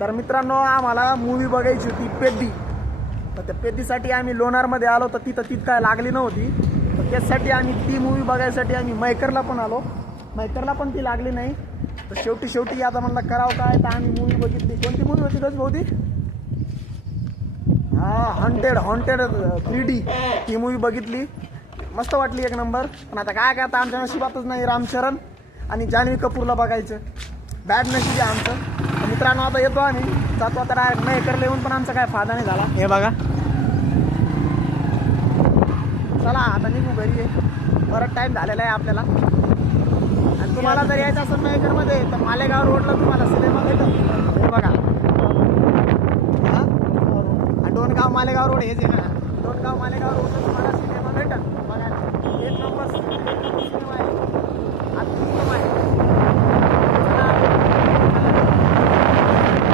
तर मित्रांनो आम्हाला मूवी बघायची होती पेद्दी. तर त्या पेद्दीसाठी आम्ही लोणारमध्ये आलो, तर तिथं काय लागली नव्हती. तर त्यासाठी आम्ही ती मूवी बघायसाठी आम्ही मैकरला पण आलो. मैकरला पण ती लागली नाही. तर शेवटी आता म्हणलं करावं काय, तर आम्ही मूवी बघितली. कोणती मूवी होती गज भाऊ ती? हॉन्टेड 3D ती मूवी बघितली. मस्त वाटली, एक नंबर. पण आता काय आता आमच्या नशिबातच नाही रामचरण आणि जान्हवी कपूरला बघायचं. बॅड नशीब आहे आमचं. मित्रांनो आता येतो आम्ही, जातो आता मैकरला येऊन पण आमचा काय फायदा नाही झाला. हे बघा, चला आता निघू घरी आहे. बराच टाईम झालेला आहे आपल्याला. आणि तुम्हाला जर यायचं असेल मैकरमध्ये तर मालेगाव रोडला तुम्हाला सिनेमा भेटेल. हे बघा, डोणगाव मालेगाव रोड हेच आहे ना. डोणगाव मालेगाव रोडला तुम्हाला